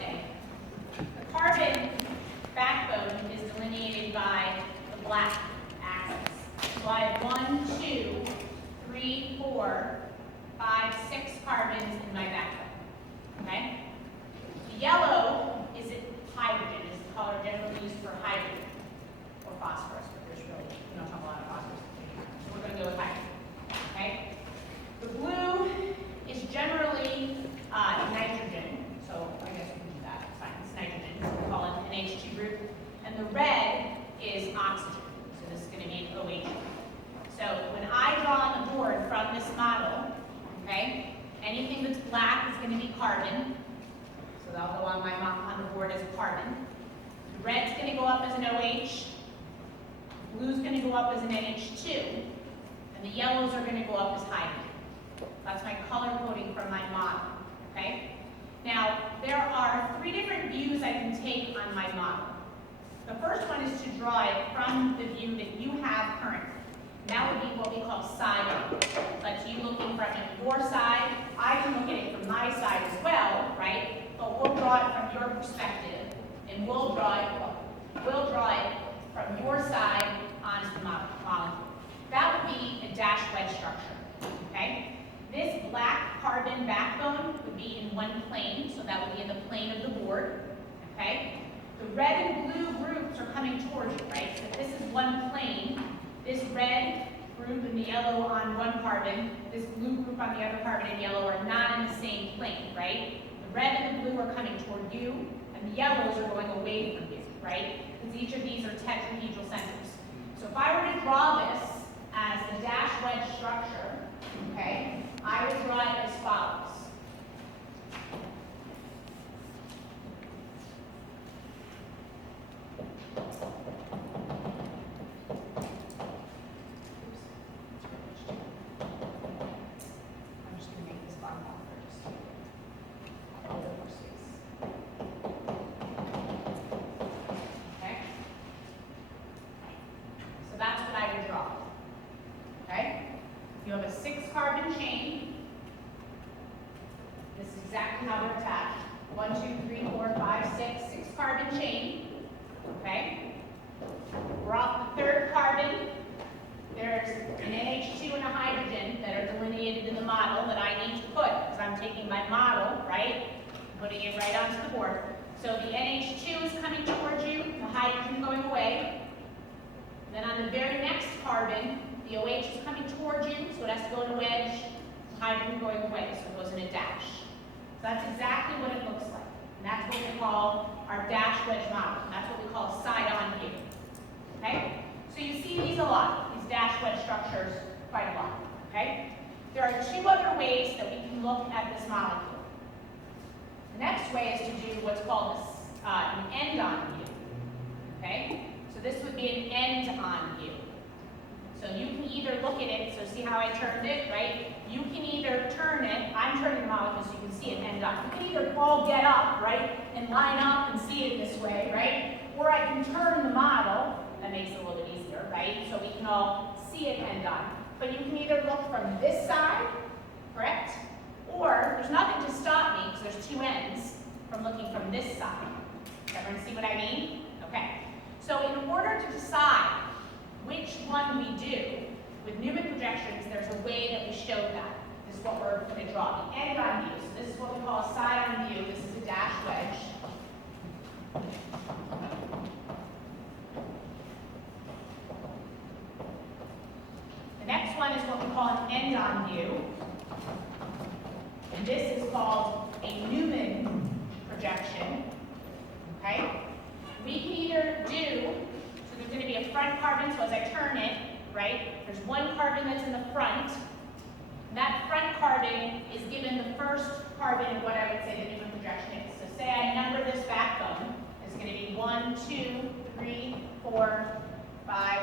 today. The carbon backbone is delineated by the black axis. So I have 1, 2, 3, 4, 5, 6 carbons in my backbone. Okay? The yellow is hydrogen, is the color generally used for hydrogen or phosphorus, but there's really, we don't have a lot of phosphorus. So we're going to go with hydrogen. Okay? The blue is generally nitrogen, so I guess we can do that, it's fine, it's nitrogen, so we call it an H2 group. And the red is oxygen, so this is going to be an OH. So when I draw on the board from this model, okay, anything that's black is going to be carbon, so that'll go on the board as carbon. The red's going to go up as an OH, blue's going to go up as an NH2, and the yellows are going to go up as hydrogen. That's my color coding from my model, okay? Now, there are 3 different views I can take on my model. The first one is to draw it from the view that you have currently. And that would be what we call side on. That's you looking from your side. I can look at it from my side as well, right? But we'll draw it from your perspective, and we'll draw it from your side onto the molecule. That would be a dash wedge structure, okay? This black carbon backbone would be in one plane, so that would be in the plane of the board, okay? The red and blue groups are coming towards you, right? So if this is one plane, this red group and the yellow on one carbon, this blue group on the other carbon and yellow are not in the same plane, right? The red and the blue are coming toward you, and the yellows are going away from you, right? Because each of these are tetrahedral centers. So if I were to draw this as a dash wedge structure, okay, I would draw it as follows. I'm just going to make this bar long first. A little bit more space. Okay? So that's what I would draw. Okay? You have a 6-carbon chain. This is exactly how they're attached. 1, 2, 3, 4, 5, 6, 6-carbon chain. Okay? We're off the 3rd carbon. There's an NH2 and a hydrogen that are delineated in the model that I need to put, because I'm taking my model, right, putting it right onto the board. So the NH2 is coming towards you, the hydrogen going away. Then on the very next carbon, the OH is coming towards you, so it has to go in a wedge, hydrogen going away, so it goes in a dash. So that's exactly what it looks like. And that's what we call our dash wedge model. And that's what we call side-on view. Okay? So you see these a lot, these dash wedge structures quite a lot. Okay? There are 2 other ways that we can look at this molecule. The next way is to do what's called an end-on view. Okay? So this would be an end-on view. So you can either look at it, so see how I turned it, right? You can either turn it, I'm turning the molecule so you can see it end on. You can either all get up, right, and line up and see it this way, right? Or I can turn the model, that makes it a little bit easier, right? So we can all see it end on. But you can either look from this side, correct? Or there's nothing to stop me, because there's 2 ends, from looking from this side. Everyone see what I mean? Okay. So in order to decide which one we do, with Newman projections, there's a way that we show that. This is what we're going to draw, the end-on view. So this is what we call a side-on view. This is a dash wedge. The next one is what we call an end-on view. And this is called a Newman projection. Okay? We can either do, so there's going to be a front carbon, so as I turn it, right, there's 1 carbon that's in the front. And that front carbon is given the first carbon of what I would say the Newman projection is. So say I number this backbone, it's going to be 1, 2, 3, 4, 5,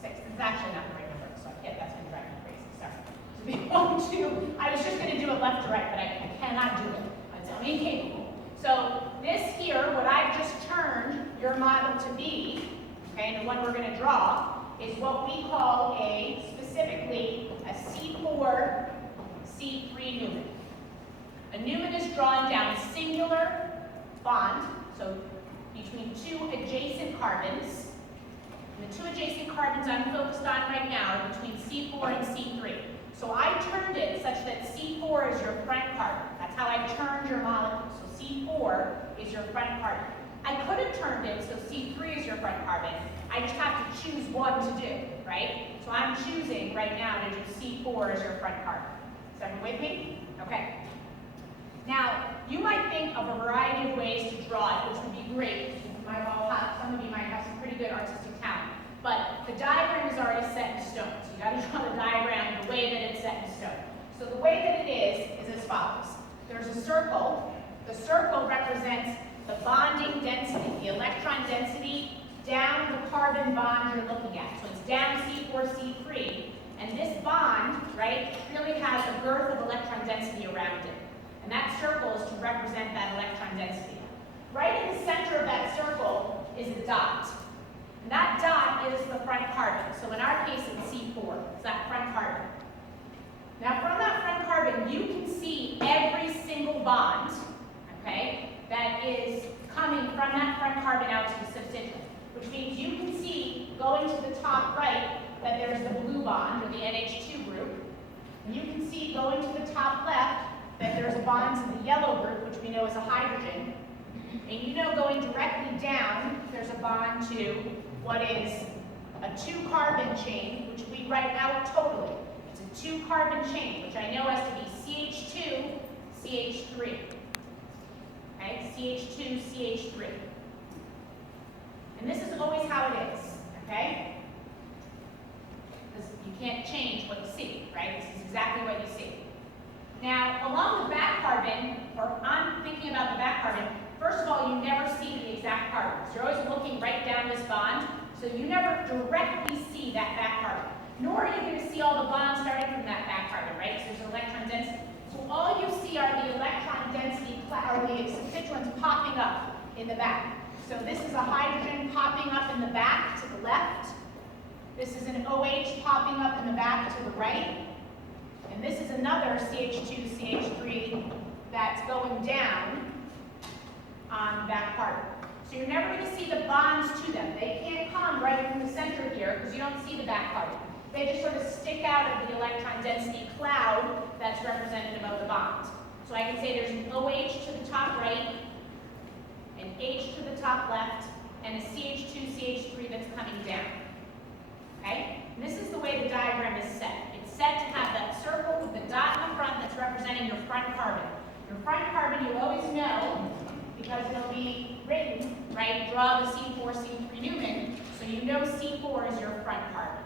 6. This is actually not the right number, so I can't, that's going to drive me crazy, sorry. So it'd be 1, 2, I was just going to do it left to right, but I cannot do it. I'm incapable. So this here, what I've just turned your model to be, okay, and the one we're going to draw, is what we call specifically a C4, C3 Newman. A Newman is drawn down singular bond, so between two adjacent carbons. And the two adjacent carbons I'm focused on right now are between C4 and C3. So I turned it such that C4 is your front carbon. That's how I turned your molecule. So C4 is your front carbon. I could have turned it so C3 is your front carbon. I just have to choose one to do, right? So I'm choosing right now to do C4 as your front carbon. Is everyone with me? Okay. Now, you might think of a variety of ways to draw it, which would be great. Some of you might have some pretty good artistic talent. But the diagram is already set in stone. So you got to draw the diagram the way that it's set in stone. So the way that it is as follows. There's a circle. The circle represents the bonding density, the electron density down the carbon bond you're looking at. So it's down C4, C3. And this bond, right, really has a girth of electron density around it. And that circle is to represent that electron density. Right in the center of that circle is a dot. And that dot is the front carbon. So in our case, it's C4. It's that front carbon. Now from that front carbon, you can see every single bond, okay, that is coming from that front carbon out to the substituent. Which means you can see, going to the top right, that there's the blue bond, or the NH2 group. And you can see, going to the top left, that there's a bond to the yellow group, which we know is a hydrogen. And you know, going directly down, there's a bond to what is a 2-carbon chain, which we write out totally. It's a 2-carbon chain, which I know has to be CH2, CH3. Okay, CH2, CH3. And this is always how it is, okay? Because you can't change what you see, right? This is exactly what you see. Now, along the back carbon, or on thinking about the back carbon, first of all, you never see the exact carbons. You're always looking right down this bond, so you never directly see that back carbon. Nor are you going to see all the bonds starting from that back carbon, right? Because there's electron density. So all you see are the electron density, or the constituents popping up in the back. So this is a hydrogen popping up in the back to the left. This is an OH popping up in the back to the right. And this is another CH2, CH3 that's going down on the back carbon. So you're never going to see the bonds to them. They can't come right from the center here because you don't see the back carbon. They just sort of stick out of the electron density cloud that's representative of the bond. So I can say there's an OH to the top right, an H to the top left, and a CH2, CH3 that's coming down. Okay? And this is the way the diagram is set. It's set to have that circle with the dot in the front that's representing your front carbon. Your front carbon you always know, because it'll be written, right? Draw the C4, C3 Newman, so you know C4 is your front carbon.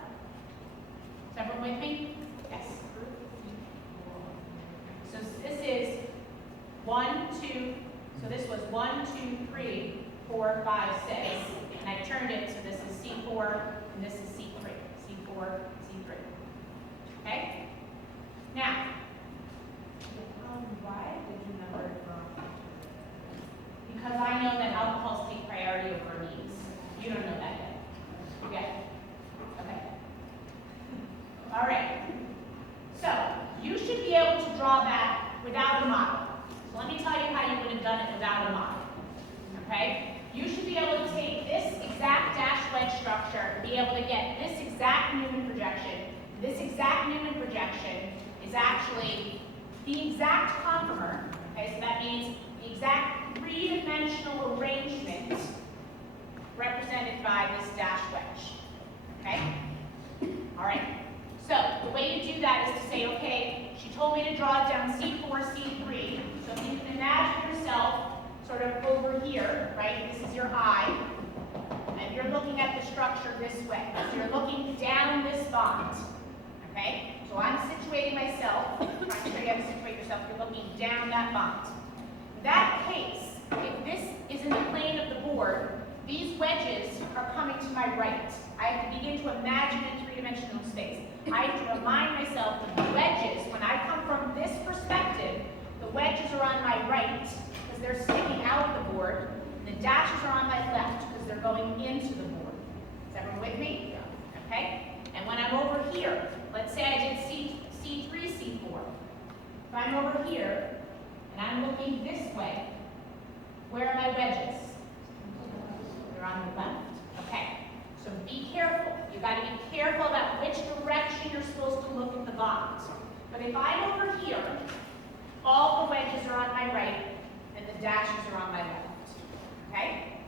Is everyone with me? Yes. So this is 1, 2, so this was 1, 2, 3, 4, 5, 6, and I turned it so this is C4 and this is C3. C4, C3. Okay? Now, why did you number it wrong? Because I know that alcohols take priority over amines. You don't know that yet. Yeah. Okay. All right. So you should be able to draw that without a model. So let me tell you how you would have done it without a model. Okay? You should be able to take this exact dash wedge structure and be able to get this exact Newman projection. This exact Newman projection is actually the exact conformer. Okay, so that means the exact three-dimensional arrangement represented by this dash wedge. Okay? All right. So the way you do that is to say, okay, she told me to draw it down C4, C3. So if you can imagine yourself sort of over here, right? This is your eye. And you're looking at the structure this way. So you're looking down this bond. Okay? So I'm situating myself. Trying to show you how to situate yourself. You're looking down that bond. In that case, if this is in the plane of the board, these wedges are coming to my right. I have to begin to imagine in three-dimensional space. I have to remind myself that the wedges, when I come from this perspective, the wedges are on my right because they're sticking out of the board, and the dashes are on my left because they're going into the board. Is everyone with me? Okay? And when I'm over here, let's say I did C3, C4. If I'm over here, and I'm looking this way, Where are my wedges? They're on the left. Okay, so be careful. You got to be careful about which direction you're supposed to look at the bond. But if I'm over here, all the wedges are on my right, and the dashes are on my left. Okay?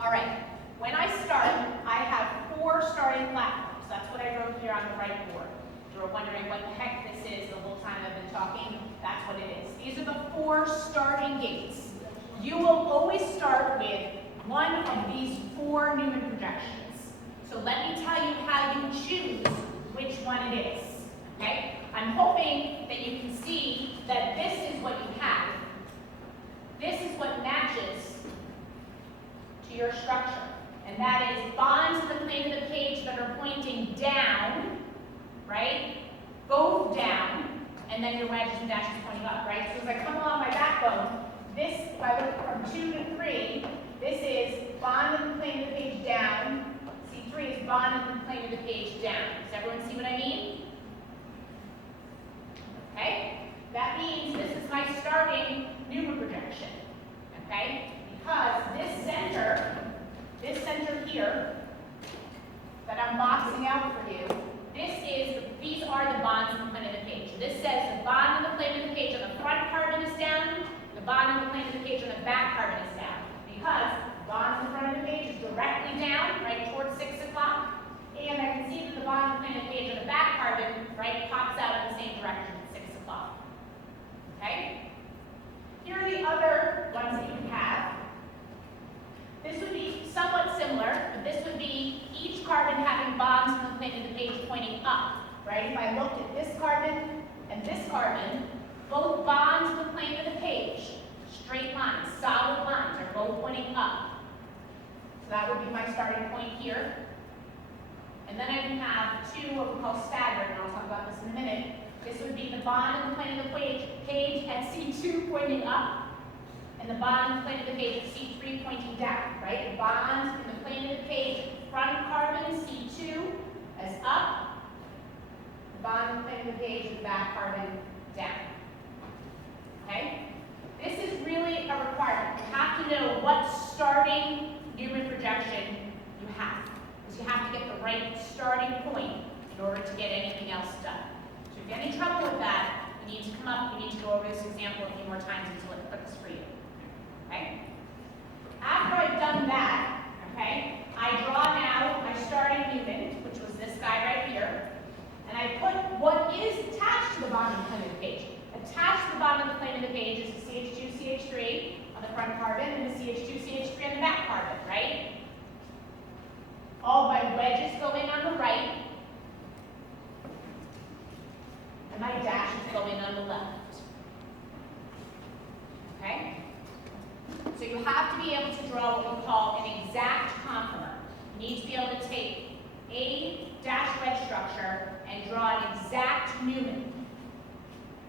All right. When I start, I have 4 starting platforms. That's what I wrote here on the right board. You were wondering what the heck this is the whole time I've been talking. That's what it is. These are the 4 starting gates. You will always start with one of these 4 Newman projections. So let me tell you how you choose which one it is. Okay? I'm hoping that you can see that this is what you have. This is what matches to your structure. And that is bonds in the plane of the page that are pointing down, right? Both down, and then your wedges and dashes pointing up, right? So as I come along my backbone, this, if I look from 2 to 3, this is bond in the plane of the page down. C3 is bond in the plane of the page down. Does everyone see what I mean? Okay? That means this is my starting Newman projection. Okay? Because this center here that I'm boxing out for you, these are the bonds in the plane of the page. So this says the bond in the plane of the page on the front carbon is down, the bond in the plane of the page on the back carbon is down. Because the bond in the front of the page is directly down, right towards 6 o'clock. And I can see that the bond in the plane of the page on the back carbon, right, pops out in the same direction at 6 o'clock. Okay? Here are the other ones that you can have. This would be somewhat similar, but this would be each carbon having bonds in the plane of the page pointing up, right? If I looked at this carbon and this carbon, both bonds in the plane of the page, straight lines, solid lines, are both pointing up. So that would be my starting point here. And then I can have 2 what we call staggered, and I'll talk about this in a minute. This would be the bond in the plane of the page at C2 pointing up, and the bond in the plane of the page at C3 pointing down, right? The bond in the plane of the page, front carbon, C2, as up. The bond in the plane of the page, the back carbon, down. Okay? This is really a requirement. You have to know what starting Newman projection you have. Because you have to get the right starting point in order to get anything else done. So if you have any trouble with that, you need to come up, we need to go over this example a few more times until it clicks for you. Okay? After I've done that, okay, I draw now my starting Newman, which was this guy right here, and I put what is attached to the bottom of the plane of the page. Attached to the bottom of the plane of the page is the CH2, CH3 on the front carbon, and the CH2, CH3 on the back carbon, right? All my wedges going on the right, and my dashes going on the left. Okay? So you have to be able to draw what we call an exact conformer. You need to be able to take a dash wedge structure and draw an exact Newman.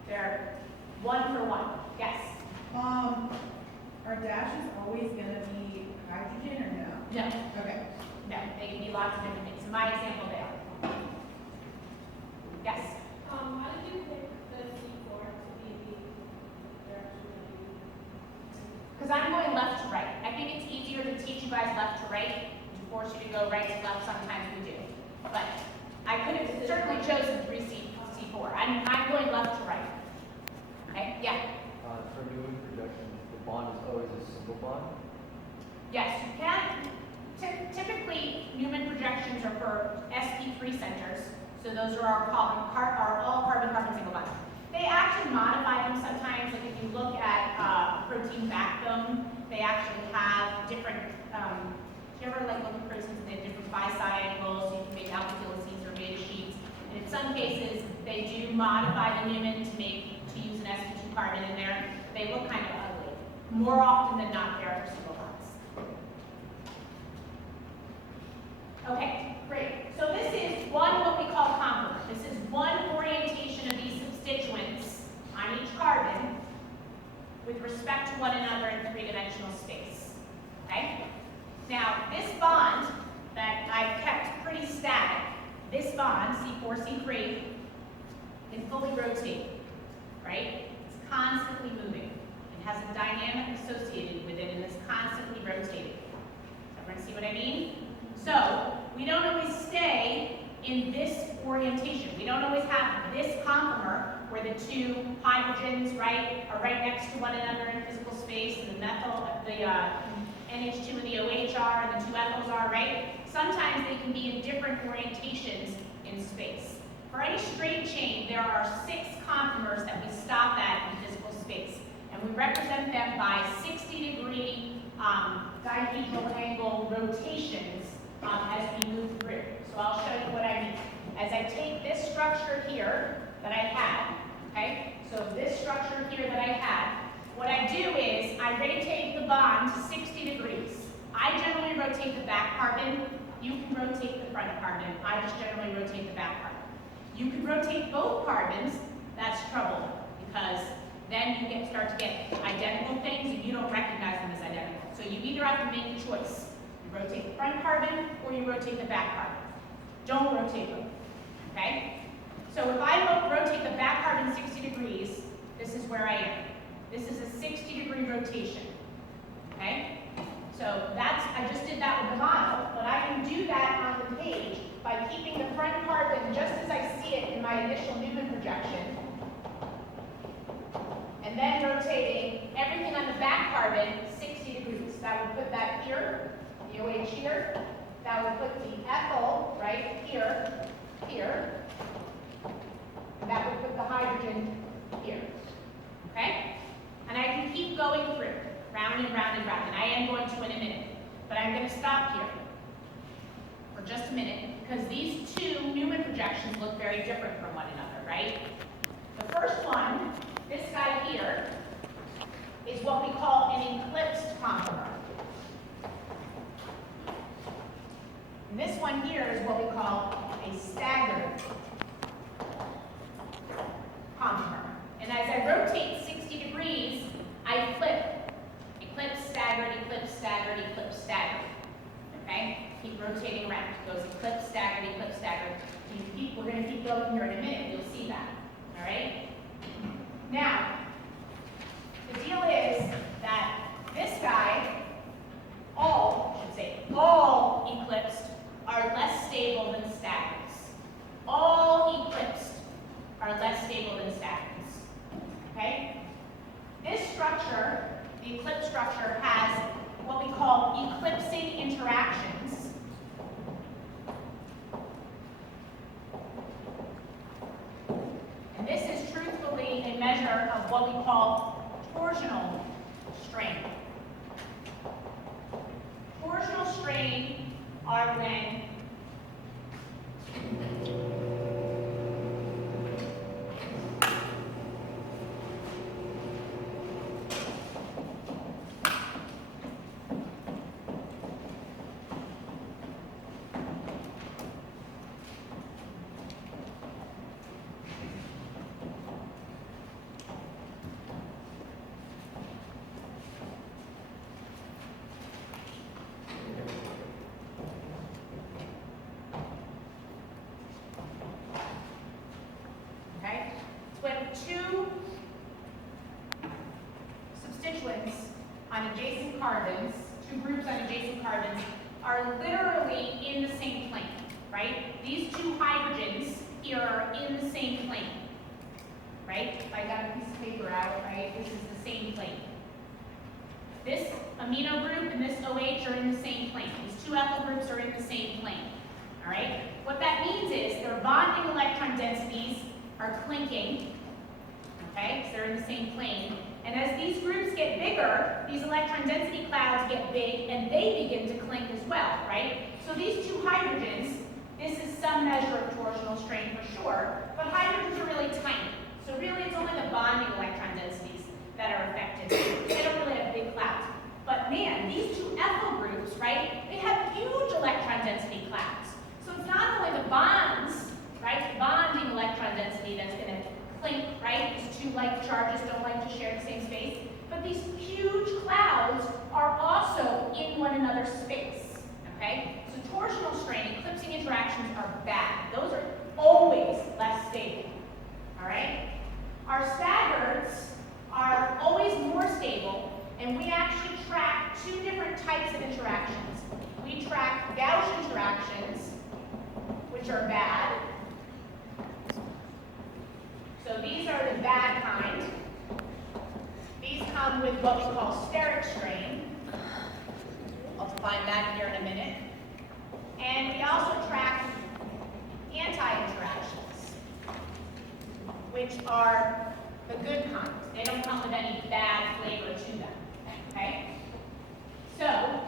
They're 1 for 1. Yes? Are dashes always going to be hydrogen or no? No. Okay. No, they can be lots of different things. In my example, they are. Yes? How did you pick the C4 to be the direction that you? Because I'm going left to right. I think it's easier to teach you guys left to right, to force you to go right to left. Sometimes we do. But I could have certainly chosen 3C4. I'm going left to right. Okay? Yeah? For Newman projections, the bond is always a single bond? Yes, you can. Typically, Newman projections are for sp3 centers. So those are our all carbon-carbon single bonds. They actually modify them sometimes. Like if you look at protein backbone, they actually have different. Do you ever like look at proteins and they have different phi-psi angles? So you can make alpha helices or beta sheets. And in some cases, they do modify the Newman to use an sp2 carbon in there. They look kind of ugly. More often than not, they're for single bonds. Okay, great. So this is what we call conformer. This is one orientation of these substituents on each carbon with respect to one another in 3-dimensional space. Okay? Now, this bond that I've kept pretty static, this bond, C4, C3, is fully rotating, right? It's constantly moving. It has a dynamic associated with it in this So we don't always stay in this orientation. We don't always have this conformer where the two hydrogens, right, are right next to one another in physical space, and the NH2 and the OH are, and the two ethyls are, right? Sometimes they can be in different orientations in space. For any straight chain, there are 6 conformers that we stop at in physical space, and we represent them by 60-degree dihedral angle rotations as we move through. So I'll show you what I mean. As I take this structure here that I had, okay, so this structure here that I had, what I do is I rotate the bond to 60 degrees. I generally rotate the back carbon. You can rotate the front carbon. I just generally rotate the back carbon. You can rotate both carbons. That's trouble, because then you start to get identical things and you don't recognize them as identical. So you either have to make a choice. You rotate the front carbon or you rotate the back carbon. Don't rotate them, okay? So if I rotate the back carbon 60 degrees, this is where I am. This is a 60-degree rotation, okay? So I just did that with the model, but I can do that on the page by keeping the front carbon just as I see it in my initial Newman projection, and then rotating everything on the back carbon 60 degrees. That would put that here, the OH here. That would put the ethyl right here, here. And that would put the hydrogen here, okay? And I can keep going through, round and round and round, and I am going to in a minute. But I'm going to stop here for just a minute, because these two Newman projections look very different from one another, right? The first one, this guy here, is what we call an eclipsed conformer. And this one here is what we call a staggered conformer. And as I rotate 60 degrees, I flip. Eclipse, staggered, eclipse, staggered, eclipse, staggered. Okay? Keep rotating around. It goes eclipse, staggered, eclipse, staggered. We're going to keep going here in a minute. You'll see that. All right? Now, the deal is that this guy, all eclipsed are less stable than staggers. All eclipsed are less stable than staggers. Okay? This structure, the eclipse structure, has what we call eclipsing interactions. And this is truthfully a measure of what we call torsional strain. Torsional strain are when two substituents on adjacent carbons, two groups on adjacent carbons, are literally in the same plane, right? These two hydrogens here are in the same plane, right? If I got a piece of paper out, right, this is the same plane. This amino group and this OH are in the same plane. These two ethyl groups are in the same plane, all right? What that means is their bonding electron densities are clinking, okay, because they're in the same plane. And as these groups get bigger, these electron density clouds get big and they begin to clink as well, right? So these two hydrogens, this is some measure of torsional strain for sure, but hydrogens are really tiny. So really it's only the bonding electron densities that are affected. They don't really have big clouds. But man, these two ethyl groups, right, they have huge electron density clouds. So it's not only the bonds, right, the bonding electron density that's going to clink, right, these two like charges don't like to share the same space, but these huge clouds are also in one another's space, okay? So torsional strain, eclipsing interactions are bad. Those are always less stable, all right? Our staggereds are always more stable, and we actually track two different types of interactions. We track Gauss interactions, which are bad. So these are the bad kind. These come with what we call steric strain. I'll define that here in a minute. And we also track anti-interactions, which are the good kind. They don't come with any bad flavor to them, okay? So,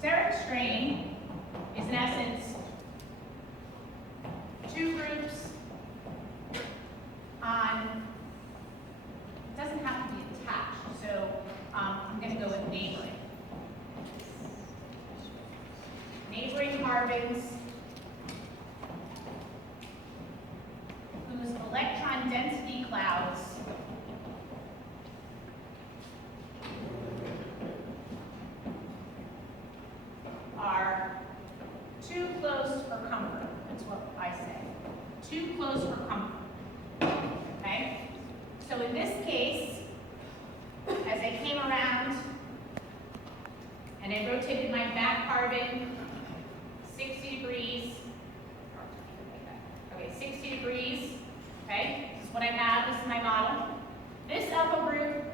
steric strain is in essence two groups on, it doesn't have to be attached, so I'm going to go with neighboring. Neighboring carbons whose electron density clouds are too close for comfort. That's what I say. Too close for comfort. Okay? So in this case, as I came around and I rotated my back carbon 60 degrees, okay, 60 degrees, okay? This is what I have, this is my model. This ethyl group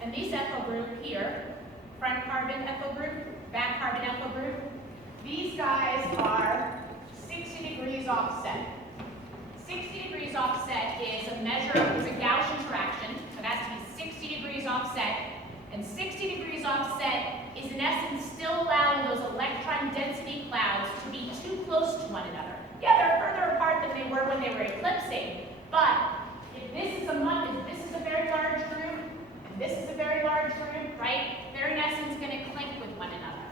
and this ethyl group here, front carbon ethyl group, back carbon ethyl group, these guys are 60 degrees offset. 60 degrees offset is a measure, it's a Gauss interaction, so it has to be 60 degrees offset, and 60 degrees offset is in essence still allowing those electron density clouds to be too close to one another. Yeah, they're further apart than they were when they were eclipsing, but if this is a very large group, and this is a very large group, right, they're in essence going to clink with one another,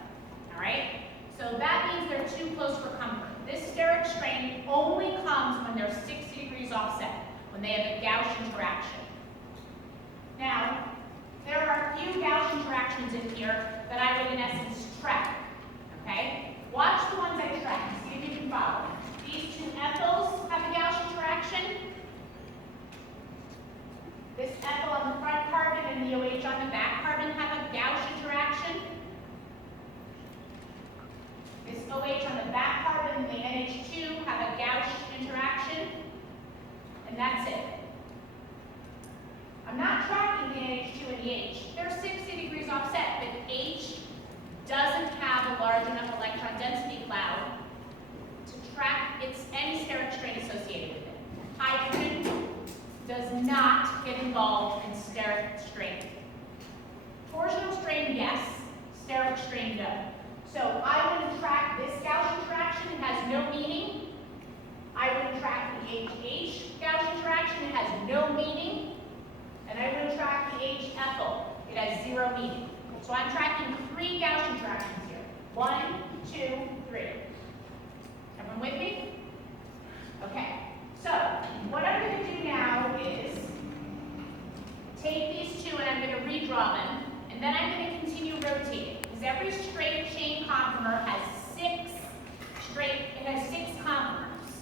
all right? So that means they're too close for comfort. This steric strain only comes when they're 60 degrees offset, when they have a Gauss interaction. Now, there are a few Gauss interactions in here that I would in essence track, okay? Watch the ones I track and see if you can follow. These two ethyls have a Gauss interaction. This ethyl on the front carbon and the OH on the back carbon have a Gauss interaction. This OH on the back carbon and the NH2 have a Gauss interaction. And that's it. I'm not tracking the NH2 and the H. They're 60 degrees offset, but H doesn't have a large enough electron density cloud to track any steric strain associated with it. Hydrogen does not get involved in steric strain. Torsional strain, yes. Steric strain, no. So I wouldn't track this Gauss interaction, it has no meaning. I wouldn't track the HH Gauss interaction, it has no meaning. And I wouldn't track the H ethyl, it has zero meaning. So I'm tracking three Gauss interactions here. 1, 2, 3. Everyone with me? Okay. So what I'm going to do now is take these two and I'm going to redraw them, and then I'm going to continue rotating. Because every straight chain conformer has six conformers.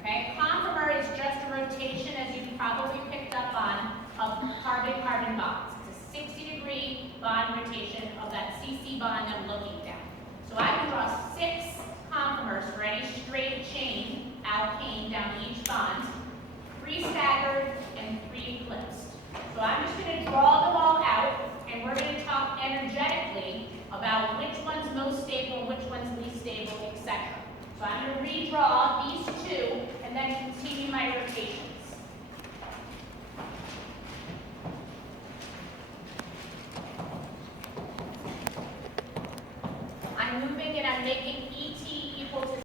Okay? Conformer is just a rotation, as you probably picked up on, of carbon-carbon bonds. It's a 60-degree bond rotation of that CC bond I'm looking down. So I can draw 6 conformers for any straight chain alkane down each bond, 3 staggered and 3 eclipsed. So I'm just going to draw them all out, and we're going to talk energetically about which one's most stable, which one's least stable, etc. So I'm going to redraw these two and then continue my rotations. I'm moving and I'm making